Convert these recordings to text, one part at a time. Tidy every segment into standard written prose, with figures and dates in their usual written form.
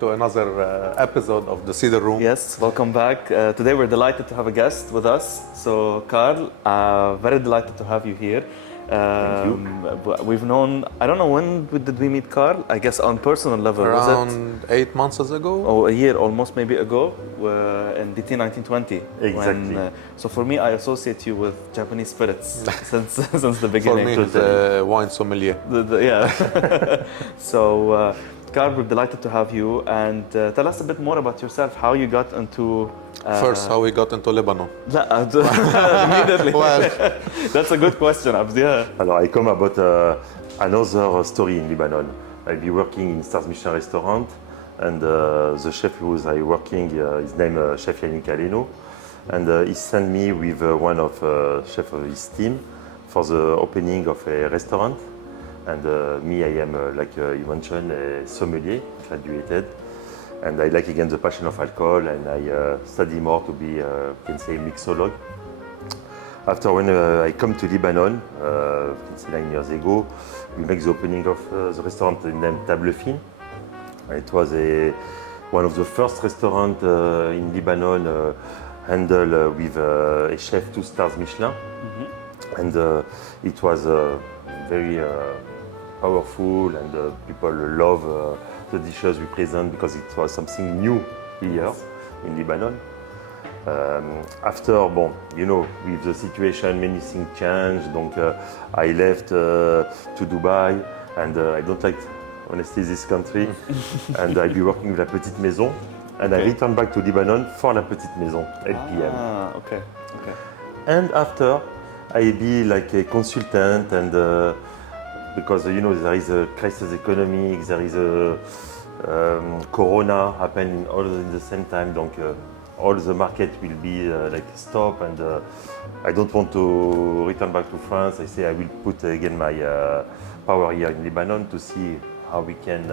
to another episode of the Cedar Room. Yes, welcome back. Today we're delighted to have a guest with us. So, Carl, very delighted to have you here. Thank you. We've known, I don't know when did we meet Carl? I guess on personal level, was it? Around 8 months ago. Oh, a year almost maybe ago in DT 1920. Exactly. So for me, I associate you with Japanese spirits since the beginning. For me, it's a wine sommelier. Yeah. So, Carl, we're delighted to have you, and tell us a bit more about yourself, how you got into... First, how we got into Lebanon. Immediately. Well, that's a good question, Abs. Yeah. Alors, I come about another story in Lebanon. I'll be working in Stars Michelin restaurant, and the chef who was I working, his name Chef Yannick Aleno, and he sent me with one of chef of his team for the opening of a restaurant. And me, I am, like you mentioned, a sommelier, graduated. And I like again the passion of alcohol, and I study more to be, can say, mixologist. After when I come to Lebanon, 9 years ago, we make the opening of the restaurant named Table Fine. It was one of the first restaurants in Lebanon handled with a chef 2 stars Michelin. Mm-hmm. And it was very powerful, and people love the dishes we present because it was something new here in Lebanon. After, with the situation, many things changed. Donc, I left to Dubai, and I don't like, honestly, this country. And I'll be working with La Petite Maison, and I returned back to Lebanon for La Petite Maison, LPM. Okay. And after, I'll be like a consultant, and because there is a crisis economic, there is a Corona happening all in the same time. Donc, all the market will be like stop, and I don't want to return back to France. I say I will put again my power here in Lebanon to see how we can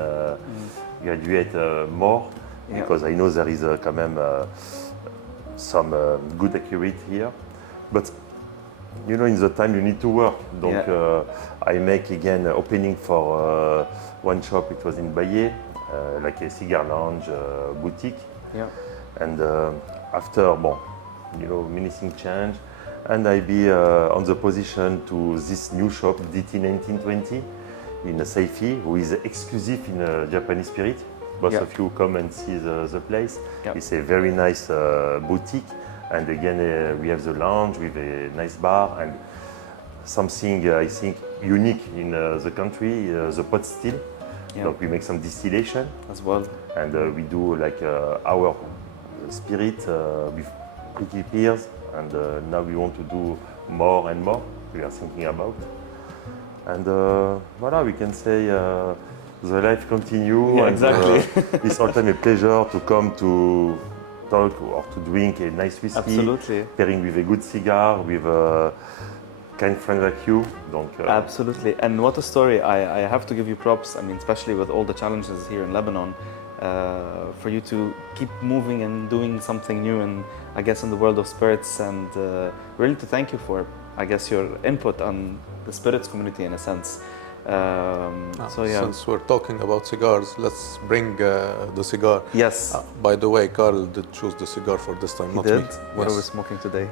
graduate more, because I know there is quand même some good accurate here, but in the time you need to work. Donc I make again opening for one shop. It was in Baye, like a cigar lounge boutique. Yeah. And after, many things change, and I be on the position to this new shop, DT 1920, in Saifi, who is exclusive in Japanese spirit. Most of you come and see the place. It's a very nice boutique, and again we have the lounge with a nice bar and something I think unique in the country, the pot still. So we make some distillation as well, and we do like our spirit with pretty peers, and now we want to do more and more. We are thinking about, and voilà, we can say the life continue. Yeah, and, exactly. It's all time a pleasure to come to talk or to drink a nice whiskey. Absolutely. Pairing with a good cigar, with a kind friend like you. Donc, Absolutely. And what a story. I have to give you props. I mean, especially with all the challenges here in Lebanon, for you to keep moving and doing something new, and I guess in the world of spirits, and really to thank you for, I guess, your input on the spirits community in a sense. Since we're talking about cigars, let's bring the cigar. Yes. By the way, Carl did choose the cigar for this time, He not did? me. What Yes. are we smoking today?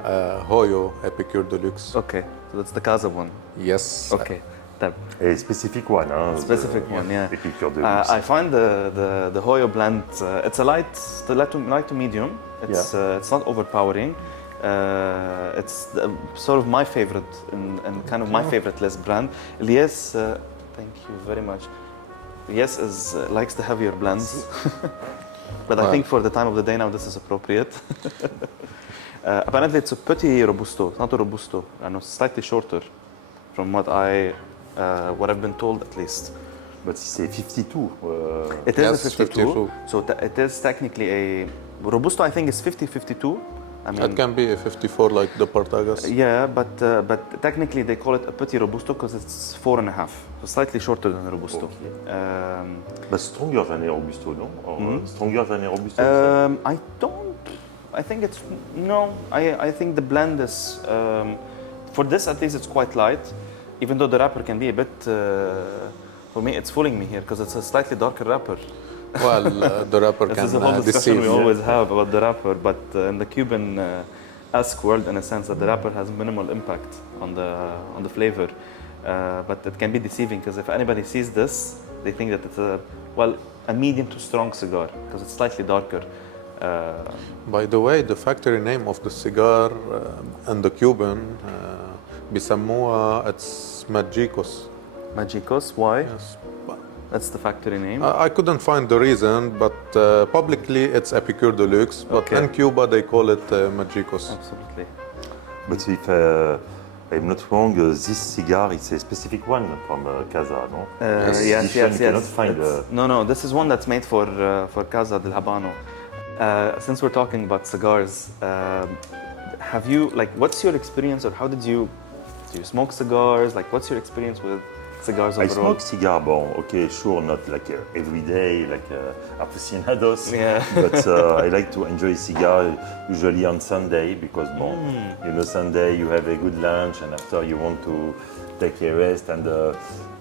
Hoyo, Epicure Deluxe. Okay, so that's the Casa one. Yes. Okay. a specific one. Specific one, yeah. Epicure Deluxe. I find the Hoyo blend, it's a light to medium. It's not overpowering. It's sort of my favorite and kind of my favorite list brand. Elias, thank you very much. Elias likes the heavier blends, but I think for the time of the day now this is appropriate. Apparently it's a petit robusto, not a robusto, and it's slightly shorter from what I've been told at least. But it's a 52. It is Yes, a 52, 52. so it is technically a robusto. I think is 50-52. I mean, It can be a 54 like the Partagas. yeah, but technically they call it a petit robusto because it's 4.5, so slightly shorter than a robusto. But stronger than a robusto, no? Or stronger than a robusto? I don't. I think it's no. I think the blend is for this at least it's quite light, even though the wrapper can be a bit. For me, it's fooling me here because it's a slightly darker wrapper. Well, the rapper This can is a whole discussion deceive. we always have about the rapper, but in the Cuban-esque world, in a sense, that the rapper has minimal impact on the flavor, but it can be deceiving because if anybody sees this, they think that it's a medium to strong cigar because it's slightly darker. By the way, the factory name of the cigar and the Cuban بيسموها it's Magicos. Magicos, why? Yes. That's the factory name. I couldn't find the reason, but publicly it's Epicure Deluxe, but Okay. in Cuba they call it Magicos. Absolutely. But if I'm not wrong, this cigar is a specific one from Casa, no? Yes. You cannot find. No. This is one that's made for Casa del Habano. Since we're talking about cigars, have you what's your experience, or how do you smoke cigars? Like, what's your experience with cigars I overall? smoke cigar, bon, okay, sure, not like every day, like aficionados. Yeah. But I like to enjoy cigar usually on Sunday because, bon, you know, Sunday you have a good lunch and after you want to take a rest and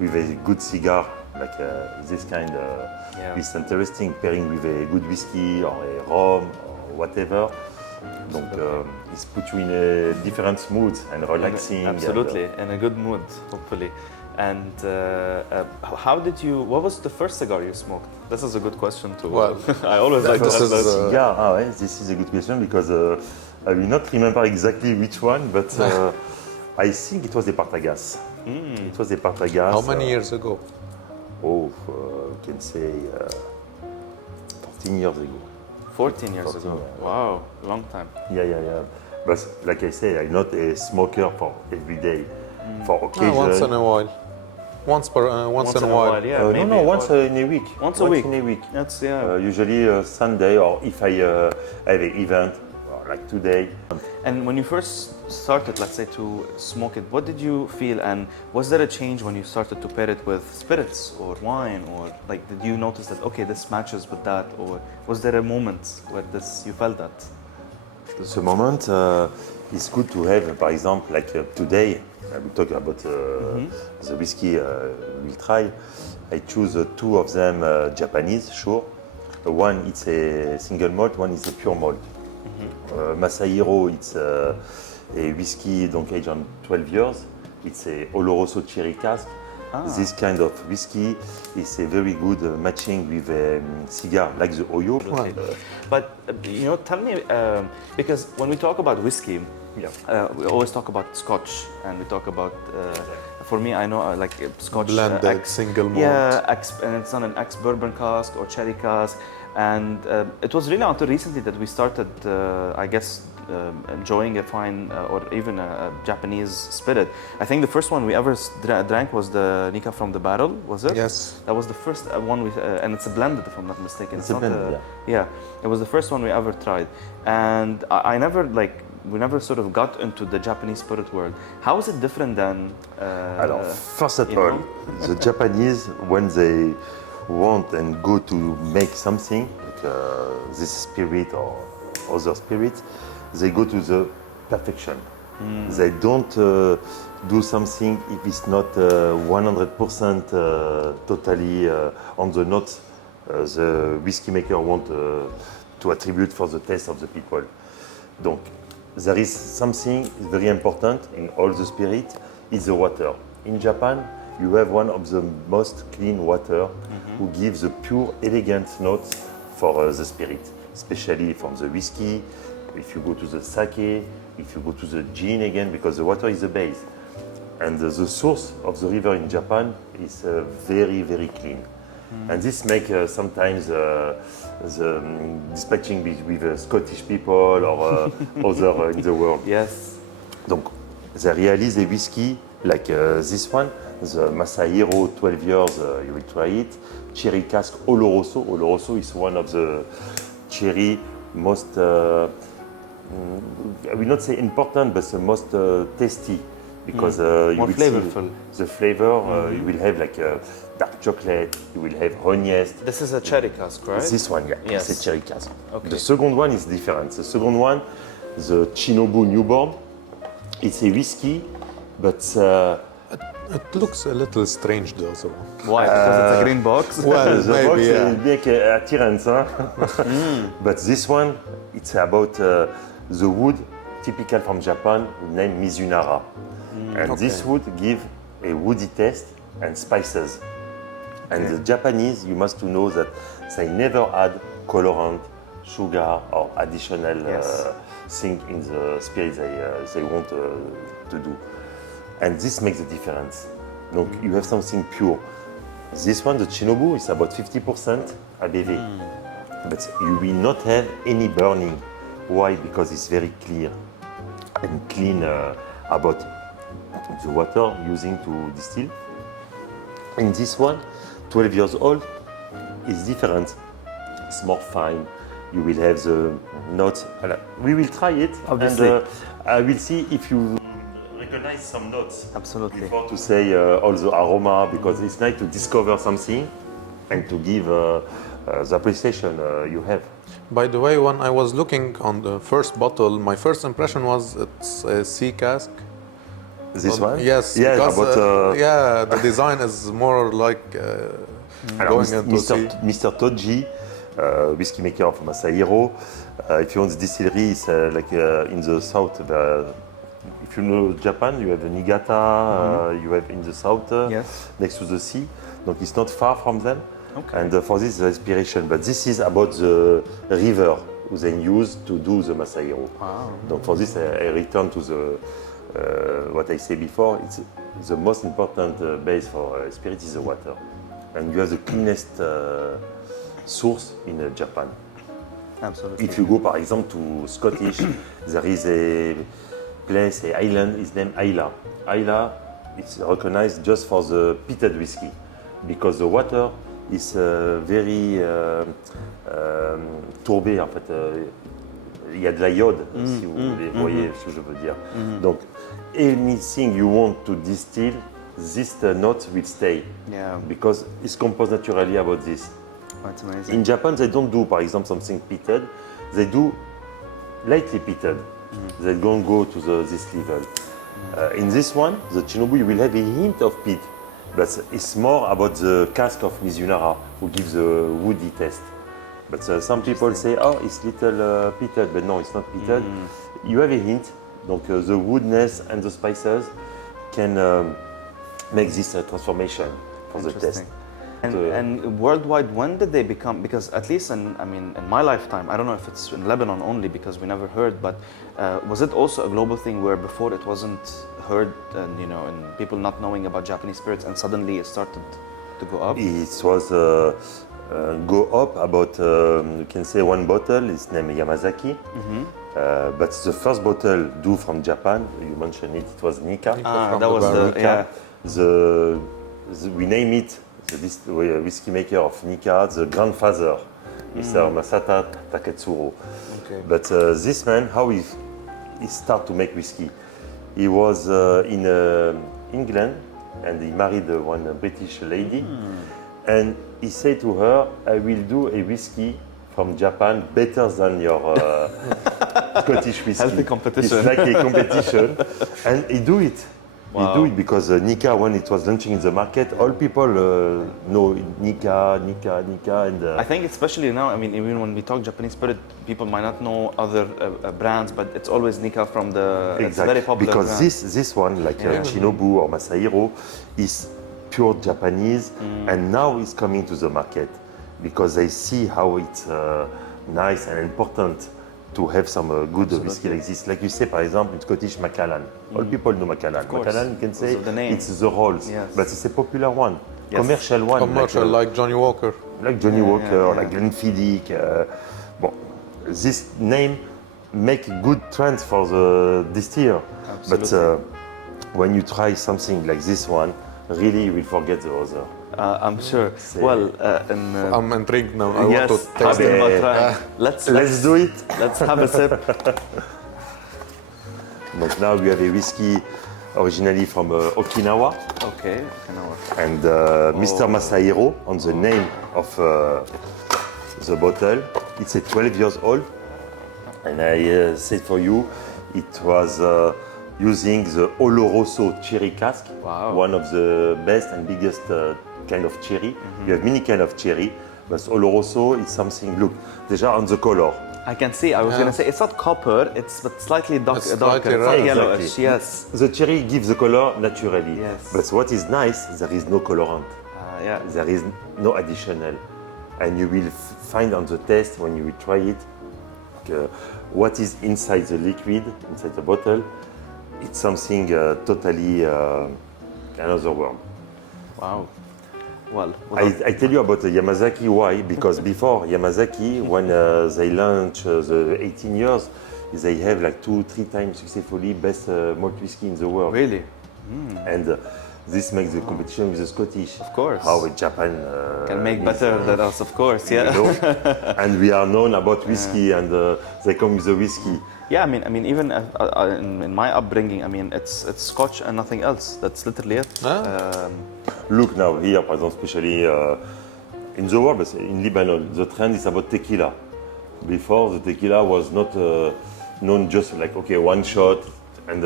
with a good cigar, like this kind, it's interesting pairing with a good whiskey or a rum or whatever. Donc, it's put you in a different mood and relaxing. Absolutely, in a good mood, hopefully. And what was the first cigar you smoked? This is a good question too. Well, I always like to this ask is, that. Cigar, this is a good question because I will not remember exactly which one, but I think it was the Partagas. It was the Partagas. How many years ago? We can say 14 years ago. 14 years 14, ago. yeah. Wow, long time. Yeah. But like I say, I'm not a smoker for every day. For occasion. Once in a while. Once in a while. Yeah, maybe. No, once in a week. Once a week. in a week. That's Usually Sunday, or if I have an event, like today. And when you first started, let's say, to smoke it, what did you feel? And was there a change when you started to pair it with spirits or wine? Or like, did you notice that, okay, this matches with that? Or was there a moment where you felt that? The moment is good to have, for example, like today, we talk about the whiskey we'll try. I choose two of them Japanese, sure. One it's a single malt, one is a pure malt. Masahiro, it's a whiskey donc aged on 12 years. It's a Oloroso cherry cask. This kind of whiskey is a very good matching with a cigar like the Hoyo. But tell me, because when we talk about whiskey, we always talk about Scotch, and we talk about. For me, I know like Scotch Blended, single malt. Yeah, and it's on an ex-bourbon cask or cherry cask, and it was really until recently that we started, I guess, enjoying a fine or even a Japanese spirit. I think the first one we ever drank was the Nika from the barrel, was it? Yes. That was the first one and it's a blended, if I'm not mistaken. It's a blended, yeah. It was the first one we ever tried, and we never sort of got into the Japanese spirit world. How is it different than? Alors, first of all, the Japanese, when they want and go to make something, like this spirit or other spirit, they go to the perfection. They don't do something if it's not 100% totally on the notes the whiskey maker want to attribute for the taste of the people. Donc, there is something very important in all the spirit, is the water. In Japan, you have one of the most clean water who gives the pure, elegant notes for the spirit, especially from the whiskey. If you go to the sake, if you go to the gin again, because the water is the base. And the source of the river in Japan is very, very clean. And this makes sometimes the dispatching with Scottish people or other in the world. Yes. Donc, they realize a whiskey like this one, the Masahiro 12 years, you will try it. Cherry cask Oloroso. Oloroso is one of the cherry most, I will not say important, but the most tasty. Because you more will flavorful. See the flavor, you will have like dark chocolate, you will have honeyest. This is a cherry cask, right? This one, yeah, Yes. it's a cherry cask. Okay. The second one is different. The second one, the Shinobu Newborn, it's a whiskey, but It looks a little strange though. So. Why? Because it's a green box? Well, The maybe box yeah. will make appearance, huh? But this one, it's about the wood typical from Japan, named Mizunara. And this Okay. wood give a woody taste and spices. And the Japanese, you must to know that they never add colorant, sugar, or additional Yes. thing in the spirit they want to do. And this makes the difference. Donc you have something pure. This one, the Shinobu, is about 50% ABV. But you will not have any burning. Why? Because it's very clear and clean about the water using to distill. In this one, 12 years old, is different. It's more fine. You will have the notes. We will try it. Obviously. And I will see if you recognize some notes. Absolutely. Before to say all the aroma, because it's nice to discover something and to give the appreciation you have. By the way, when I was looking on the first bottle, my first impression was it's a sea cask. This one? Yes, Yes, because but yeah, the design is more like going into sea. Mr. Toji, whiskey maker of Masahiro. If you want the distillery, it's like in the south. If you know Japan, you have Niigata, you have in the south, Yes. next to the sea. Donc it's not far from them. Okay. And for this, the inspiration. But this is about the river who they use to do the Masahiro. Wow. Donc for this, I return to the what I said before. It's the most important base for spirit is the water, and you have the cleanest source in Japan. Absolutely. If you go, for example, to Scottish, there is a place, a island, is named Islay. Islay is recognized just for the peated whiskey, because the water is very tourbé en fait. Il y a de l'iode, si vous voyez ce que je veux dire. Donc, anything you want to distill, this note will stay. Yeah. Because it's composed naturally about this. That's amazing. In Japan, they don't do, for example, something peated. They do lightly peated. They don't go to this level. In this one, the Shinobu, you will have a hint of peat, but it's more about the cask of Mizunara, who gives a woody taste. But some people say, oh, it's little peated, but no, it's not peated. You have a hint, donc the woodness and the spices can make this transformation for the taste. And worldwide, when did they become? Because at least in my lifetime, I don't know if it's in Lebanon only because we never heard, but was it also a global thing where before it wasn't heard, and and people not knowing about Japanese spirits, and suddenly it started to go up? It was go up about you can say one bottle. It's named Yamazaki, but the first bottle do from Japan. You mentioned it. It was Nika. from That was Beirut. yeah. We name it the whiskey maker of Nika, the grandfather, Mr. Masata Taketsuro. Okay. But this man, how he started to make whiskey? He was in England and he married one British lady, and he said to her, "I will do a whiskey from Japan better than your Scottish whiskey." Healthy competition. It's like a competition, and he do it. Wow. He do it because Nika, when it was launching in the market, all people know Nika, and I think especially now, even when we talk Japanese spirit, people might not know other brands, but it's always Nika from the. It's very popular because brand. this one, like Shinobu or Masahiro, is pure Japanese, and now it's coming to the market because they see how it's nice and important to have some good whiskey like this. Like you say, for example, in Scottish, Macallan. All people know Macallan. course. Macallan, you can say Also the name. it's the rolls, Yes. but it's a popular one, Yes. commercial one, Commercial, like Johnny Walker. like Johnny Walker, yeah. like Glenfiddich. Bon, this name make good trends for the distiller, but Absolutely. when you try something like this one, really you will forget the other. I'm sure. Well, I'm intrigued now. I yes, want to taste talking it. about trying. Let's do it. Let's have a sip. Donc now we have a whiskey originally from Okinawa, Okay. Okinawa. and Mr. Masahiro on the name of the bottle. It's a 12 years old, and I said for you, it was using the Oloroso cherry cask. Wow. One of the best and biggest kind of cherry. You have many kind of cherry, but Oloroso is something. Look, déjà on the color. I can see. I was going to say it's not copper. It's but slightly darker. It's darker. slightly It's not red. yellowish. Exactly. Yes. The cherry gives the color naturally. Yes. But what is nice, there is no colorant. Yeah. There is no additional. And you will find on the taste when you will try it what is inside the liquid, inside the bottle. It's something totally another world. Wow. Well, I tell you about the Yamazaki, why? Because before Yamazaki, when they launched the 18 years, they have like 2-3 times successfully best malt whiskey in the world. really? And this makes the competition with the Scottish. Of course. How Japan Can make is, better than us, of course. Yeah. you know? And we are known about whiskey, and they come with the whiskey. Yeah, I mean, even in my upbringing, I mean, it's Scotch and nothing else. That's literally it. Look now here, for example, especially in the world, but in Lebanon, the trend is about tequila. Before, the tequila was not known just like, okay, one shot and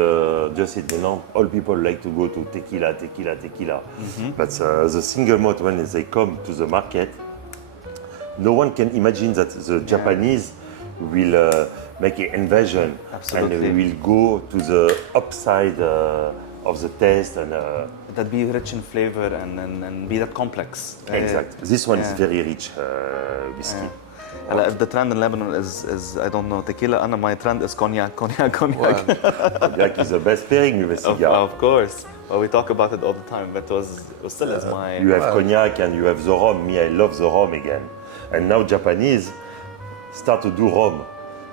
just it. You know, all people like to go to tequila. But the single malt, when they come to the market, no one can imagine that the Japanese will make an invasion. Absolutely. And we will go to the upside of the taste and that be rich in flavor and be that complex. exact. This one is very rich whiskey. If the trend in Lebanon is I don't know, tequila, my trend is cognac. Well, Cognac is the best pairing with a cigar. Of course. Well, we talk about it all the time, but it was still is my. You have cognac and you have the rum. Me, I love the rum again. And now Japanese start to do rum.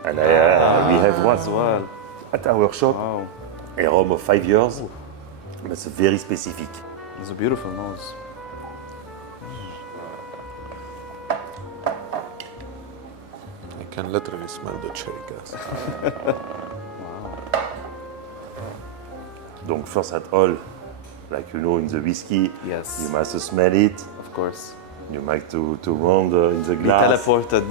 And we have one as well. at our shop, Wow, a rum of 5 years. But it's very specific. it's a beautiful nose. I can literally smell the cherry gas. Donc first at all, like you know in the whiskey, Yes. you must smell it. Of course. You might to round in the Be glass. teleported.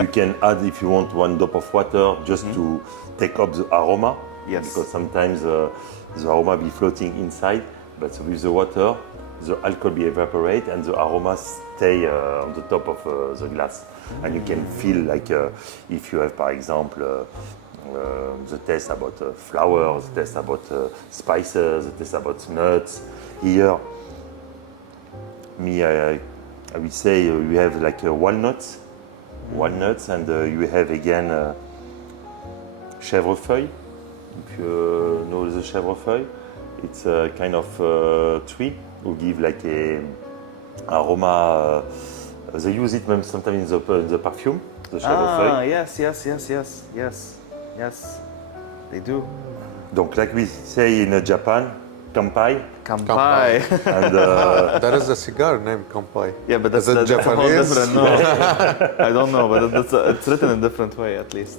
You can add, if you want, 1 drop of water just to take up the aroma. Yes. Because sometimes the aroma be floating inside, but with the water, the alcohol be evaporate and the aroma stay on the top of the glass. And you can feel like if you have, for example, the taste about flowers, the taste about spices, the taste about nuts. Here, I will say you have like walnuts, and you have again chèvrefeuille. If you know the chèvrefeuille, it's a kind of tree who give like a aroma. They use it sometimes in the perfume, the chèvrefeuille. Yes. They do. Donc like we say in Japan, kampai. Kampai. And There is a cigar named Kampai. Yeah, but that's Is it a whole Japanese? different. No, I don't know, but it's written in a different way at least.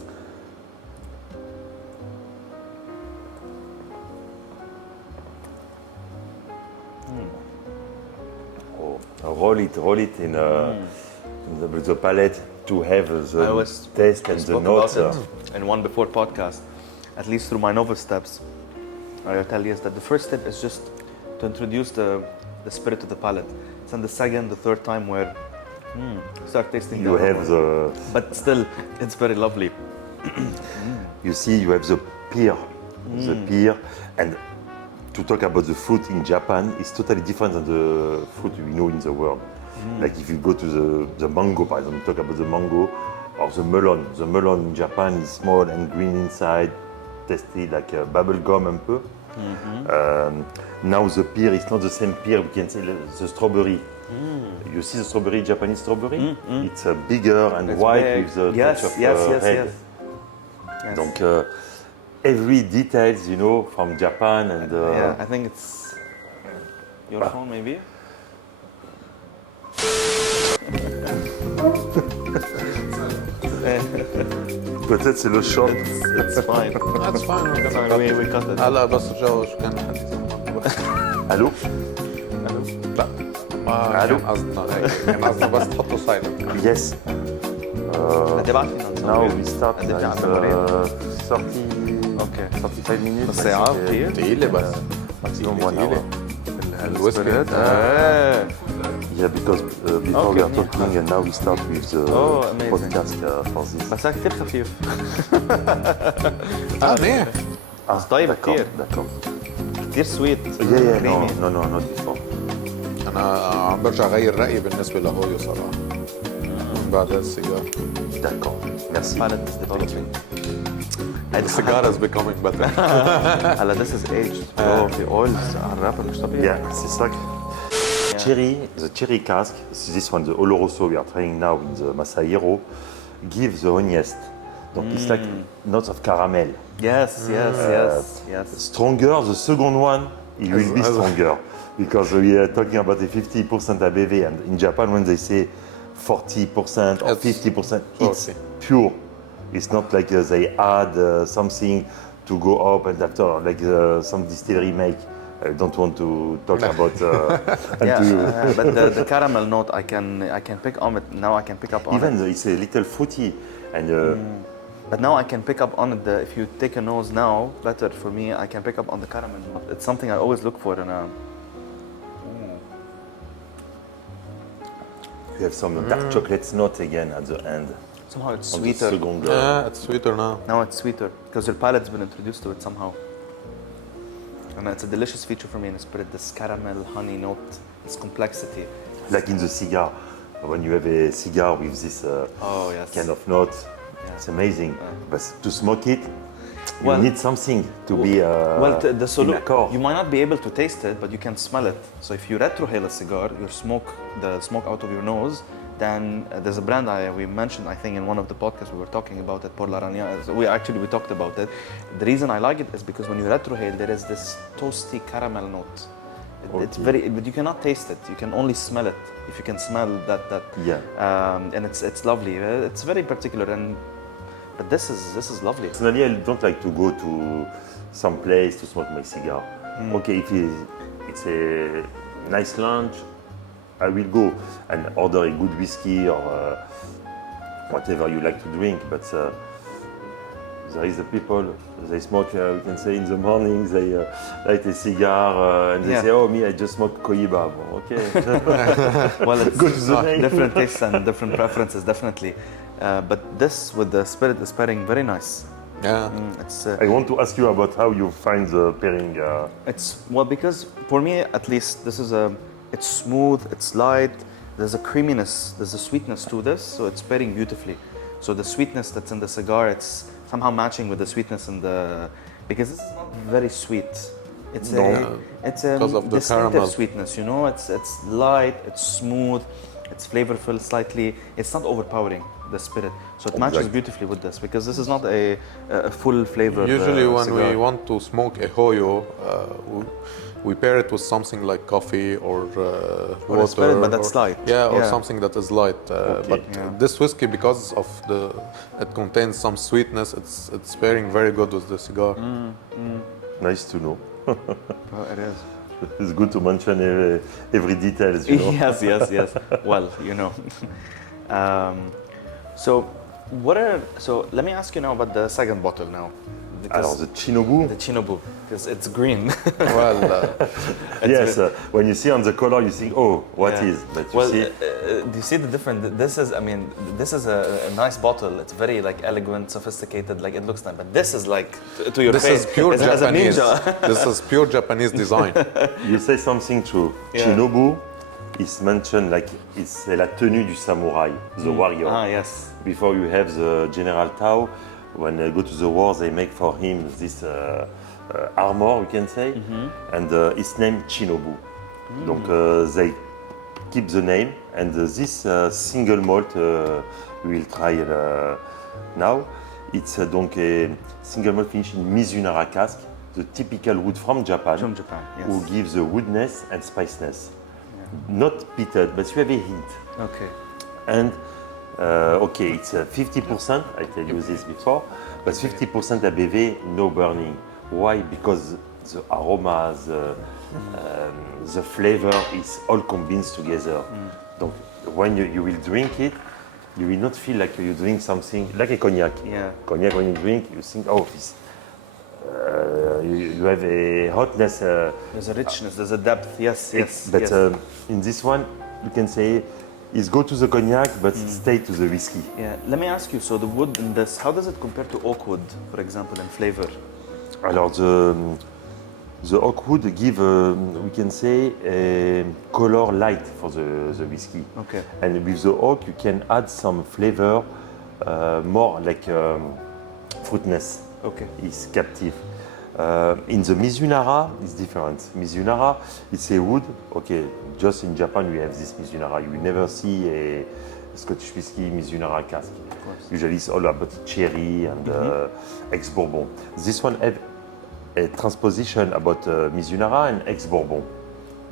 roll it in the palate to have I the always taste and the spoke notes. about it in one before podcast, at least through my novice steps. I tell you is that the first step is just to introduce the spirit to the palate. It's on the second, the third time where you start tasting You the have aroma. the, But still, it's very lovely. you see, you have the pear, and to talk about the fruit in Japan is totally different than the fruit we know in the world. Like if you go to the mango, for example, talk about the mango or the melon. The melon in Japan is small and green inside, tasty like a bubble gum un peu. Now the pear is not the same pear, we can say the strawberry. You see the strawberry, Japanese strawberry? It's bigger and It's white big. with the Yes, touch of yes. red. Yes. Donc every details, you know, from Japan and Yeah, I think it's your phone maybe. peut-être c'est le shot. It's fine. That's fine. We're It's gonna fine. cut We it. cut it. هلا بس جو شو كان حديث Allô? لا ما ألو؟ كان قصدنا هيك كان قصدنا بس تحطه سايلنت. Yes. هتبعت لنا Now نسوي. we start هتبعت at على المريض. 30 اوكي 35 minutes. بس ساعات كتير تقيلة بس. Maximum 1 تقيلة. hour. الويسكي Yeah, because before we are Okay. talking and now we start with the Oh, amazing. podcast for this. بس كثير خفيف منيح. بس طيب d'accord, كتير d'accord. كتير سويت Yeah, no, not before. انا عم برجع اغير رايي بالنسبه لهويو صراحه من بعد السيجار. D'accord, merci. Palate is developing. The cigar is becoming better. هلا this is aged bro في oils على الرابر مش طبيعي. Yeah, c'est ça. Cherry, the cherry cask, this one, the Oloroso we are trying now in the Masahiro, gives the honeyest. Donc it's like notes of caramel. Yes, yes. Stronger, the second one, it will be stronger. Because we are talking about the 50% ABV, and in Japan when they say 40% or 50%, it's pure. It's not like they add something to go up and after, like some distillery make. I don't want to talk about. But the caramel note I can pick on it now. I can pick up on Even it. though it's a little fruity, and But now I can pick up on it. If you take a nose now, better for me. I can pick up on the caramel note. It's something I always look for in a. you have some dark chocolate note again at the end. Somehow it's On the sweeter. second, Yeah, it's sweeter now. Now it's sweeter because your palate's been introduced to it somehow. And it's a delicious feature for me in the spirit. This caramel honey note, this complexity. like in the cigar, when you have a cigar with this Oh yes. kind of note, it's amazing. But to smoke it, you Well- need something to be in accord. you might not be able to taste it, but you can smell it. So if you retrohale a cigar, the smoke out of your nose, then there's a brand we mentioned, I think, in one of the podcasts we were talking about it, Por la Rania. So we talked about it. The reason I like it is because when you retrohale, there is this toasty caramel note. It's very, but you cannot taste it. You can only smell it. If you can smell that. Yeah. And it's lovely. It's very particular, but this is lovely. Personally, I don't like to go to some place to smoke my cigar. Okay, if it's a nice lunch, I will go and order a good whiskey or whatever you like to drink. But there is the people, they smoke, we can say in the morning, they light a cigar and they say, oh, me, I just smoke Cohiba. Well, okay. Well, it's Go to the name. different tastes and different preferences, definitely. But this with the spirit is pairing very nice. Yeah. It's I want to ask you about how you find the pairing. it's well because for me at least this is it's smooth, it's light. There's a creaminess, there's a sweetness to this, so it's pairing beautifully. So the sweetness that's in the cigar, it's somehow matching with the sweetness in the because it's not very sweet. It's it's a because of the distinctive caramel. sweetness, you know. It's light, it's smooth, it's flavorful slightly. It's not overpowering the spirit, so it matches Exactly. beautifully with this because this is not a full flavor. Usually when cigar. we want to smoke a Hoyo, we pair it with something like coffee or Or a water. spirit, but that's light. Yeah, or Yeah. something that is light. But this whiskey, because of it contains some sweetness, it's pairing very good with the cigar. Nice to know. Oh, it is. It's good to mention every details, you know. Yes. Well, you know. So let me ask you now about the second bottle now. Alors, the Chinobu, The Chinobu, because it's green. Well, yes, when you see on the color, you think, oh, what Yeah. is? But you Well, see, do you see the difference? This is a nice bottle. It's very like elegant, sophisticated. Like it looks nice, but this is like to your this face. is pure as a Japanese. ninja. This is pure Japanese design. you say something true. Yeah. Chinobu is mentioned like c'est la tenue du samouraï, the warrior. Ah yes. Before you have the General Tao, when they go to the war, they make for him this armor, we can say, and it's named Chinobu. Donc they keep the name, and this single malt we will try now. It's donc a single malt finished in Mizunara cask, the typical wood from Japan, From Japan, yes. who gives the woodness and spiciness. Not bitter, but you have a hint. Okay. And okay, it's 50%, I tell you this before, but 50% ABV, no burning. Why? Because the aromas, the flavor is all combined together. Donc, when you will drink it, you will not feel like you drink something like a cognac. Yeah. Cognac, when you drink, you think, oh, this you have a hotness. There's a richness, there's a depth. Yes, yes. But yes. In this one, you can say it's go to the cognac, but stay to the whiskey. Yeah. Let me ask you. So the wood in this, how does it compare to oak wood, for example, in flavor? Alors the oak wood give, we can say, a color light for the whiskey. Okay. And with the oak, you can add some flavor, more like fruitness. Okay. Is captive. In the Mizunara, it's different. Mizunara, it's a wood. Okay, just in Japan we have this Mizunara. You will never see a Scottish whiskey Mizunara cask. Usually it's all about cherry and ex-bourbon. This one have a transposition about Mizunara and ex-bourbon.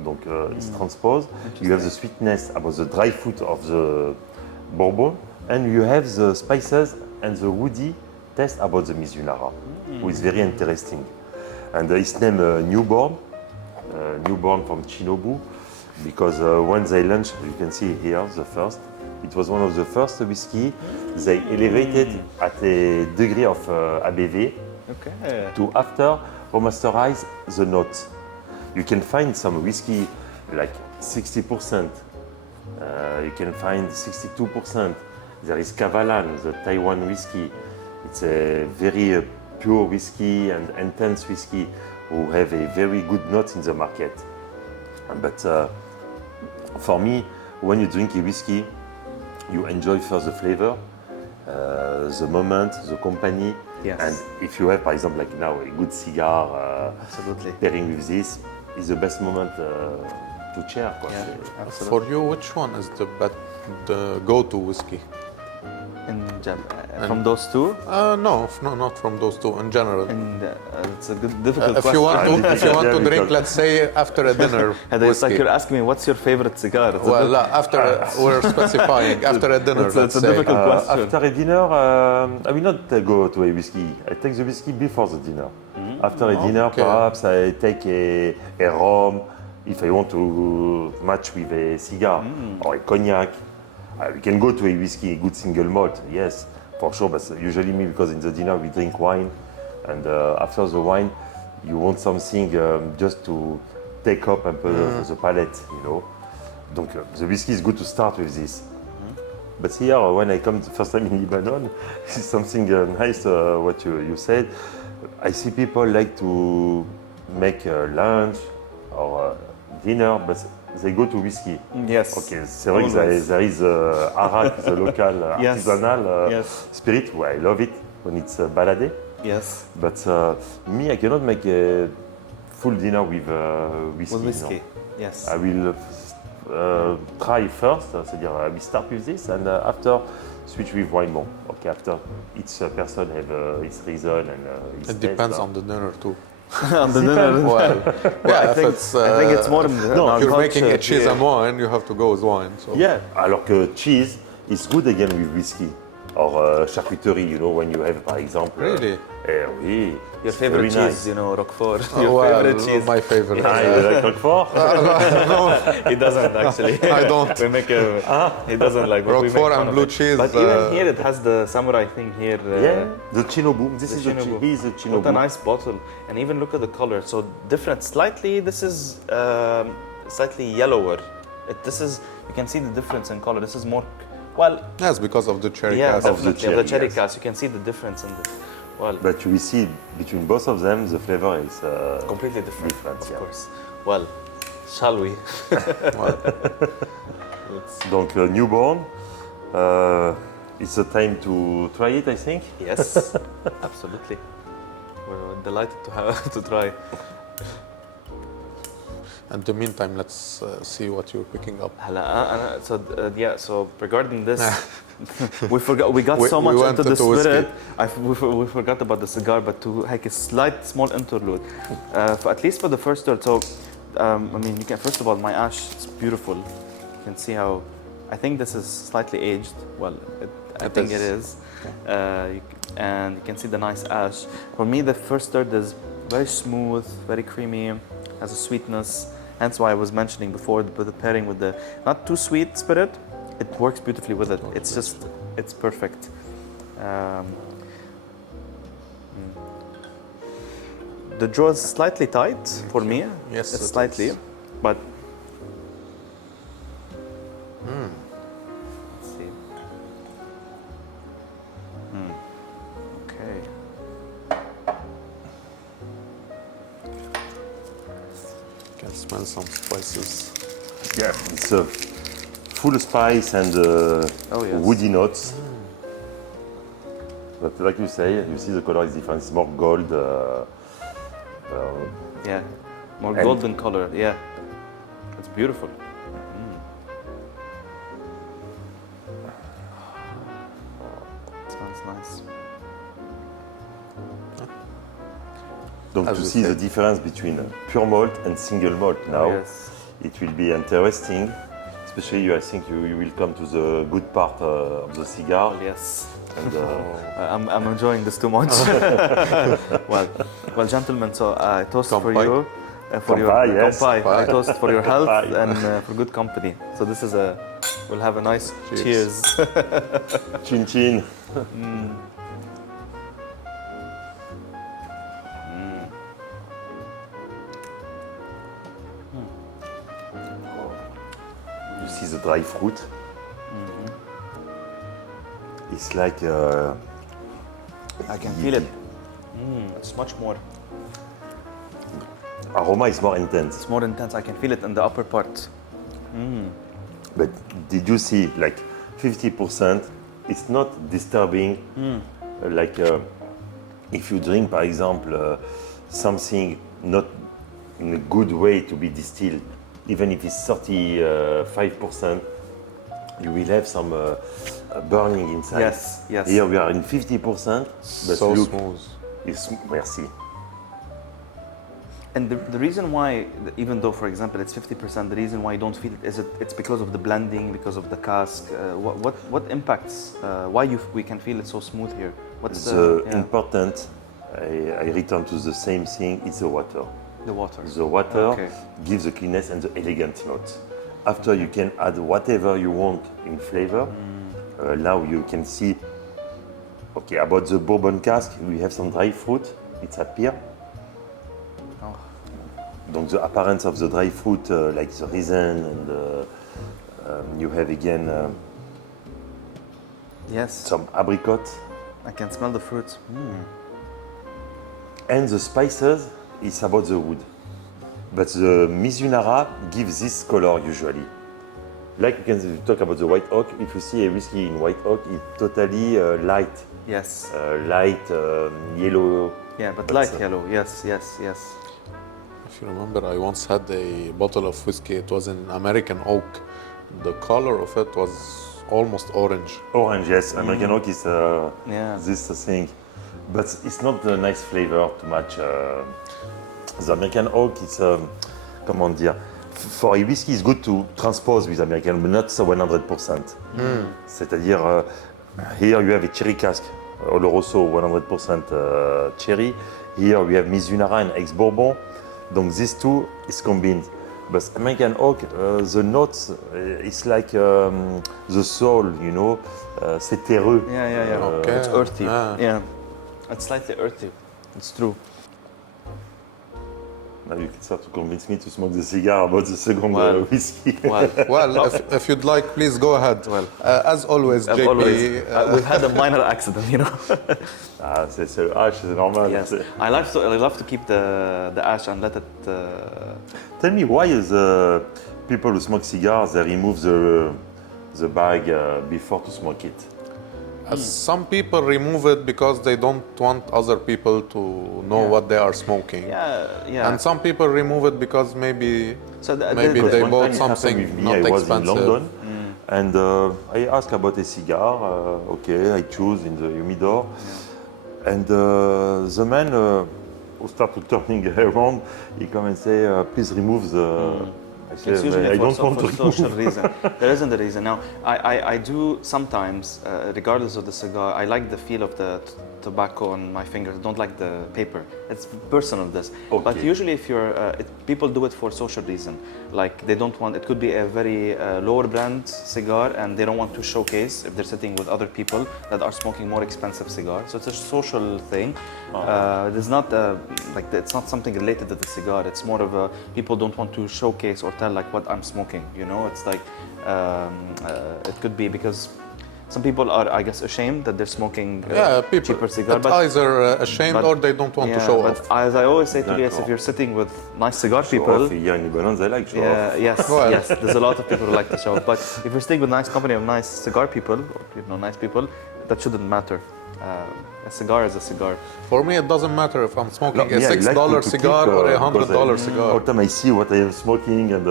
Donc it's transposed. You have the sweetness about the dry fruit of the bourbon, and you have the spices and the woody taste about the Mizunara, which is very interesting. And it's named Newborn from Shinobu, because when they launched, you can see here the first, it was one of the first whiskey they elevated at a degree of ABV to after remasterize the notes. You can find some whiskey like 60%, you can find 62%. There is Kavalan, the Taiwan whiskey. It's a very pure whiskey and intense whiskey who have a very good notes in the market. But for me, when you drink a whiskey, you enjoy first the flavor, the moment, the company. Yes. And if you have, for example, like now, a good cigar Absolutely. pairing with this, is the best moment to share. Yeah, absolutely. For you, which one is the go-to whiskey? From those two? No, not from those two. In general, And it's a difficult if question. you want Difficult, to difficult. drink, let's say after a dinner And it's like whiskey. you're asking me, what's your favorite cigar? It's a Well, we're specifying after a dinner. It's a let's say. difficult question. After a dinner, I will not go to a whiskey. I take the whiskey before the dinner. After a dinner, Okay. perhaps I take a rum if I want to match with a cigar or a cognac. We can go to a whiskey, a good single malt, yes, for sure. But usually me, because in the dinner we drink wine, and after the wine, you want something just to take up un peu the palate, you know. Donc the whiskey is good to start with this. But here, when I come the first time in Lebanon, it's something nice. What you said, I see people like to make lunch or dinner, but they go to whiskey. Yes. Okay, c'est vrai que there is Arak, the local Yes. artisanal Yes. spirit. Well, I love it when it's baladé. Yes. But me, I cannot make a full dinner with whiskey. With whiskey. No. Yes. I will try first, c'est-à-dire we start with this and after switch with wine more. Okay, after each person have its reason and its It depends taste. on the dinner too. On the dinner. Well, yeah, I think it's more in the if you're culture. making a cheese Yeah. and wine, you have to go with wine. So. Yeah, alors que cheese is good again with whiskey or charcuterie, you know, when you have, for example. Really? Oui. Your it's favorite very cheese, nice. you know, Roquefort. Oh, Your well, favorite cheese. my favorite. Ah, you like Roquefort? He doesn't actually. I don't. We make a. He doesn't like. But we make Roquefort fun and of blue it. cheese. But even here, it has the samurai thing here. Yeah, the Chinobu. This the is Shinobu. he's a What a Chinobu. nice bottle. And even look at the color. So different. Slightly. This is slightly yellower. This is. You can see the difference in color. This is more. Well. Yes, because of the cherry Yeah, cask. definitely. cherry, Of the cherry yes. cask. You can see the difference in the. Well. But we see between both of them, the flavor is Completely different. different, Of yeah. course. Well. Shall we? Well, Donc newborn. It's a time to try it, I think. Yes, absolutely. We're delighted to have to try. in the meantime, let's see what you're picking up. So regarding this, we got We- so we much went into the into whiskey. spirit. We forgot about the cigar, but to like a slight small interlude, at least for the first third. So, I mean, you can first of all, my ash is beautiful. You can see how. I think this is slightly aged. Well, I think it is. And you can see the nice ash. For me, the first third is very smooth, very creamy, has a sweetness. Hence why I was mentioning before the pairing with the not too sweet spirit. It works beautifully with it. It's just, it's perfect. the jaw is slightly tight for me. Yes, it's it slightly, is. but. Let's see. Okay. Can smell some spices. Yeah, it's full spice and Oh, yes. woody notes. But like you say, you see the color is different. It's more gold. Yeah, more And- golden color. Yeah, it's beautiful. Sounds nice. Donc As to we see the said. difference between pure malt and single malt now, Yes. it will be interesting. Especially, I think you will come to the good part of the cigar. Yes. And, I'm enjoying this too much. well, gentlemen. So I toast for Kampai. you, for your Kampai, yes. kampai. I Kampai. toast for your health Kampai. and for good company. So this is a. We'll have a nice Cheers. chin chin. You see the dry fruit. It's like I can feel it. It's much more. aroma is more intense. It's more intense. I can feel it in the upper part. But did you see like 50%? It's not disturbing. Like if you drink, for example, something not in a good way to be distilled, even if it's 35%, you will have some burning inside. Yes, yes. Here we are in 50%, but So look, smooth. it's merci. And the reason why, even though, for example, it's 50%, the reason why you don't feel it is it's because of the blending, because of the cask. What impacts? Why we can feel it so smooth here? What's The yeah, important, I return to the same thing, it's the water. the water? The water Okay. gives the cleanness and the elegant note. After you can add whatever you want in flavor. Now you can see, okay, about the bourbon cask, we have some dry fruit, it's appear. Oh. Donc the appearance of the dry fruit, like the resin, and you have again Yes, some apricot. I can smell the fruits. And the spices, it's about the wood. But the Mizunara gives this color usually. Like you can talk about the white oak, if you see a whiskey in white oak, it's totally light. Yes. Light yellow. Yeah, but But, light yellow. Yes, yes, yes. If you remember, I once had a bottle of whiskey. It was an American oak. The color of it was almost orange. Orange, yes. American oak is Yeah. this thing. But it's not a nice flavor to match. The American oak, it's, comment dire, for a whiskey, it's good to transpose with American, but not so 100%. C'est-à-dire, here you have a cherry cask, Oloroso 100% cherry. Here we have Mizunara and ex-Bourbon. Donc these two is combined. But American oak, the notes, it's like the soul, you know, c'est terreux. Yeah, yeah, yeah. Okay. It's earthy. Ah. Yeah, it's slightly earthy. It's true. Now you can start to convince me to smoke the cigar about the second Well, whiskey. Well, Well, if you'd like, please go ahead. Well, As always, I've JP. always, we've had a minor accident, you know. Ah, c'est le H, c'est normal. Yes, C'est- I love to keep the ash and let it. Tell me why is people who smoke cigars, they remove the bag before to smoke it? Some people remove it because they don't want other people to know Yeah. what they are smoking. Yeah, yeah. And some people remove it because maybe So maybe Because they one bought time it happened something with me, not I was expensive. in London, and I asked about a cigar. Okay, I choose in the humidor, and the man who started turning around, he come and say, please remove the. I say, It's usually I for, don't want for to social remove. reason. There isn't a reason. Now, I do sometimes, regardless of the cigar, I like the feel of the tobacco on my fingers. I don't like the paper. It's personal, this. Okay. But usually if you're, people do it for social reason. Like they don't want, it could be a very lower brand cigar and they don't want to showcase if they're sitting with other people that are smoking more expensive cigars. So it's a social thing. It's not it's not something related to the cigar. It's more of a, people don't want to showcase or tell like what I'm smoking, you know? It's like, it could be because some people are, I guess, ashamed that they're smoking cheaper cigar. It's either ashamed or they don't want to show but off. as I always say to Elias, if you're sitting with nice cigar people, Here in Lebanon, they like show off. yes, Well. yes, there's a lot of people who like to show off. But if you're staying with nice company of nice cigar people, or, nice people, that shouldn't matter. A cigar is a cigar. For me, it doesn't matter if I'm smoking a Yeah, I $6 like to cigar keep, or a because $100 All cigar. the time I see what I am smoking, and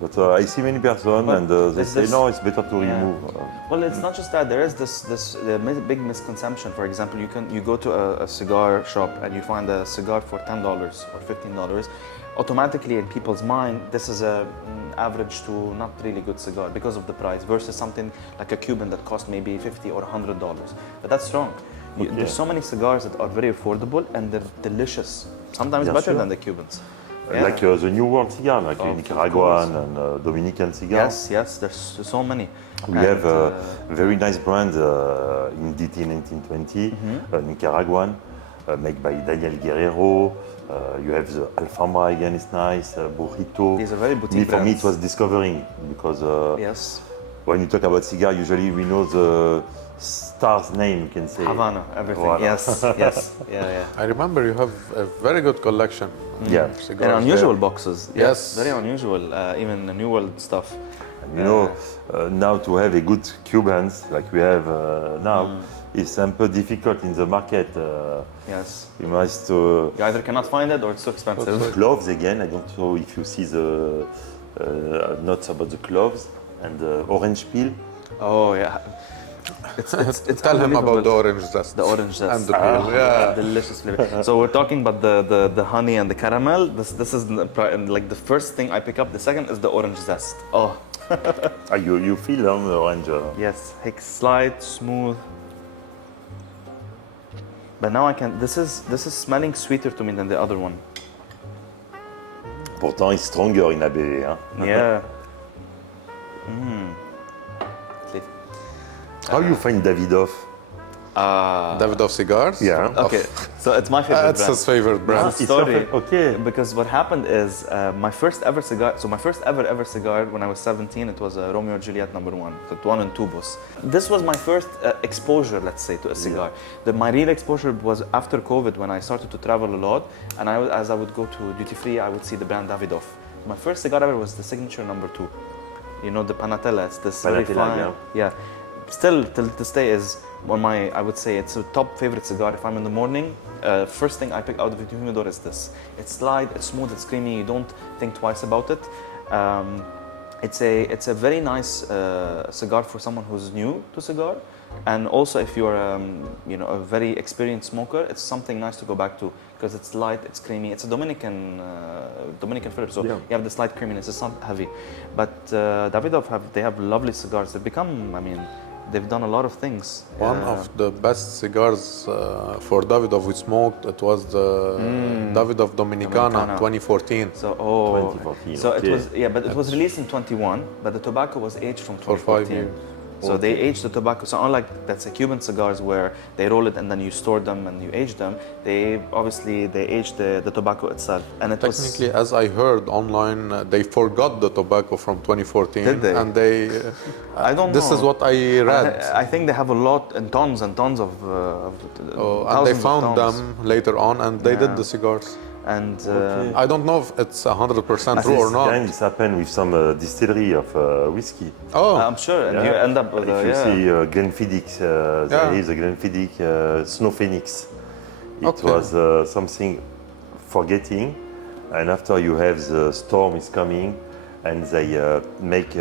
but I see many persons, But and they is say this- no, it's better to Yeah. remove. Well, it's not just that. There is this big misconception. For example, you go to a cigar shop and you find a cigar for $10 or $15. Automatically, in people's mind, this is a average to not really good cigar because of the price versus something like a Cuban that cost maybe $50 or $100. But that's wrong. There's so many cigars that are very affordable and they're delicious. Sometimes Bien better sûr. than the Cubans. Like the New World cigar, like Of Nicaraguan and Dominican cigars. Yes, there's so many. We have a very nice brand in DT 1920, Nicaraguan, made by Daniel Guerrero. You have the Alfambra again, is nice, Burrito. These are very boutique For me, it brands. was discovering because Yes. when you talk about cigar, usually we know the star's name, you can say. Havana, everything. Voilà. Yes. Yeah. I remember you have a very good collection. Yeah. of cigars And unusual there. boxes. Yes. Very unusual, even the New World stuff. And you know, now to have a good Cubans like we have now, is a bit difficult in the market. Yes. You must You either cannot find it or it's too expensive. gloves again. I don't know if you see the notes about the gloves and the orange peel. Oh, yeah. It's Tell him about the unbelievable. orange zest. The orange zest. And the peel, yeah. Delicious flavor. So we're talking about the honey and the caramel. This is like the first thing I pick up. The second is the orange zest. Oh, You feel the orange. yes. Slight, smooth. But now I can. This is smelling sweeter to me than the other one. Pourtant, it's stronger in ABV. Hein? Yeah. How you find Davidoff? Davidoff cigars? Yeah. Okay. So it's my favorite That's brand. his favorite brand. It's a story. Okay. Because what happened is my first ever cigar. So my first ever cigar when I was 17, it was a Romeo and Juliet #1, the one in tubos. This was my first exposure, let's say, to a cigar. My real exposure was after COVID when I started to travel a lot, and as I would go to duty free, I would see the brand Davidoff. My first cigar ever was the signature #2. You know, the Panatella. It's this very Panatella, fine. Yeah. Still till this day is one of my, I would say it's a top favorite cigar. If I'm in the morning, first thing I pick out of the humidor is this. It's light, it's smooth, it's creamy. You don't think twice about it. It's a very nice cigar for someone who's new to cigar, and also if you're a very experienced smoker, it's something nice to go back to because it's light, it's creamy. It's a Dominican flavor, so you have the slight creaminess. It's not heavy, but Davidoff they have lovely cigars. They've become, they've done a lot of things. One of the best cigars for Davidoff we smoked, it was the Davidoff Dominicana 2014. So 2014, so okay. it was but it was released in 21, but the tobacco was aged from For 2014. 5 years. So they aged the tobacco. So unlike that's a Cuban cigars where they roll it and then you store them and you age them, they aged the tobacco itself. And it Technically, as I heard online, they forgot the tobacco from 2014. Did they? And they, I don't this know. is what I read. I think they have a lot and tons and tons of And they thousands of found tons. them later on and they did the cigars. And I don't know if it's 100% true or This not. kind happened with some distillery of whiskey. Oh, I'm sure, and you end up with If you see Glenfiddich, there is a Glenfiddich Snow Phoenix. It Okay. was something forgetting, and after you have the storm is coming, and they make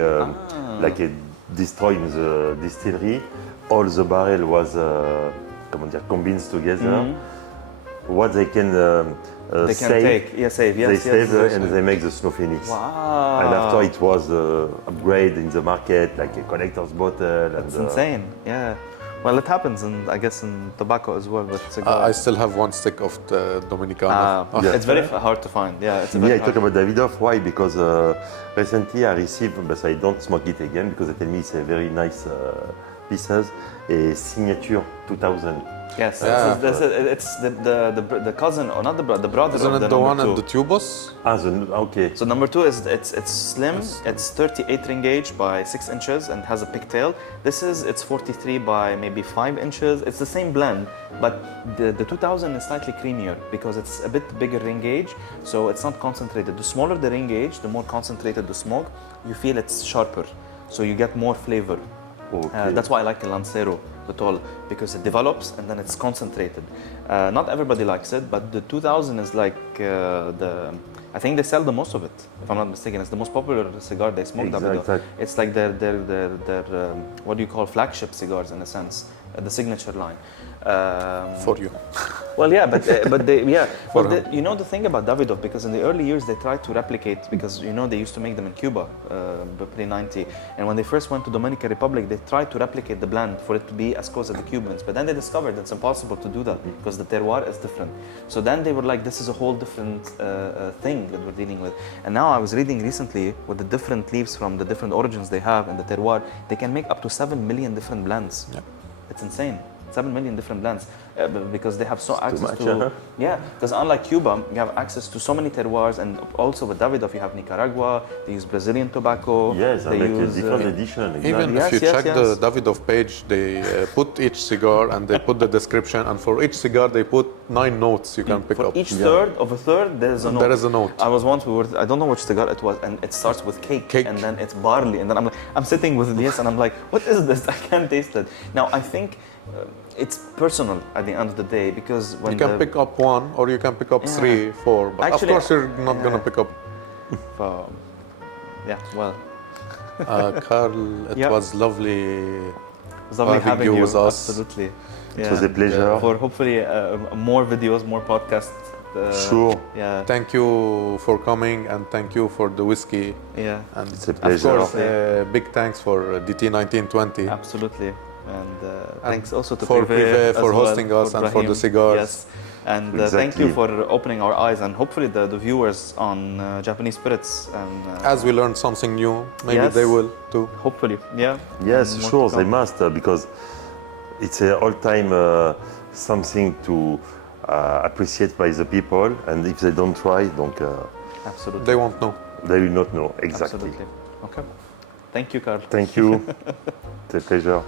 like a destroying the distillery. All the barrel was combined together. what they can They can save. take, save, yes, They yes. save yes. and they make the Snow Phoenix. Wow. And after it was upgrade in the market, like a collector's bottle. It's insane, yeah. Well, it happens, I guess, in tobacco as well with cigars. I still have one stick of the Dominicana. Yeah. It's very hard to find, yeah. It's a very Yeah, I hard talk about Davidoff. Why? Because recently I received, but I don't smoke it again because they tell me it's a very nice pieces, a signature 2000. Yes, Yeah. it's the cousin, or not the brother, the brother Isn't of the it the one number at the two. Tubos? Okay. So number two is it's slim. It's 38 ring gauge by 6 inches and has a pigtail. This is it's 43 by maybe 5 inches. It's the same blend, but the 2000 is slightly creamier because it's a bit bigger ring gauge, so it's not concentrated. The smaller the ring gauge, the more concentrated the smoke. You feel it's sharper, so you get more flavor. Okay. That's why I like the Lancero, the tall, because it develops and then it's concentrated. Not everybody likes it, but the 2000 is like I think they sell the most of it, if I'm not mistaken. It's the most popular cigar they smoke. Exactly. It's like their what do you call, flagship cigars in a sense, the signature line. For you. Well, yeah, but they, yeah. For Well, him. you know the thing about Davidoff, because in the early years they tried to replicate, because you know they used to make them in Cuba, pre-90, and when they first went to Dominican Republic, they tried to replicate the blend for it to be as close as the Cubans, but then they discovered it's impossible to do that because the terroir is different. So then they were like, this is a whole different thing that we're dealing with. And now I was reading recently with the different leaves from the different origins they have and the terroir, they can make up to 7 million different blends. Yeah. It's insane. 7 million different blends because they have so access much, to huh? yeah, because unlike Cuba you have access to so many terroirs, and also with Davidoff you have Nicaragua, they use Brazilian tobacco, Yes, I they make a use different edition. Exactly. Even Yes, if you yes, check yes. the Davidoff page, they put each cigar and they put the description, and for each cigar they put 9 notes you can pick for up. each third of a third there is a note. There is a note. I was once, I don't know which cigar it was, and it starts with cake, Cake. and then it's barley, and then I'm sitting with this and I'm like, what is this? I can't taste it. Now I think it's personal at the end of the day, because when You can pick up 1 or you can pick up 3, 4, but Actually, of course you're not gonna pick up. yeah, well, Carl, it Yeah. was lovely. it's lovely Having having you you with us. Absolutely. It was a pleasure. For hopefully more videos, more podcasts. Sure. Yeah. Thank you for coming, and thank you for the whiskey. Yeah. And It's a of pleasure. course, big thanks for DT 1920. Absolutely. And thanks also to for Privé as for well, hosting us and for Brahim. the cigars. Yes. And thank you Exactly. for opening our eyes, and hopefully the viewers on Japanese spirits. And As we learned something new, maybe Yes. they will too. hopefully, yeah. Yes, And more sure, to they come. must, because it's a all-time something to appreciate by the people, and if they don't try, Absolutely. They won't know. they will not know exactly. Absolutely. Okay. Thank you, Carl. Thank you. It's a pleasure.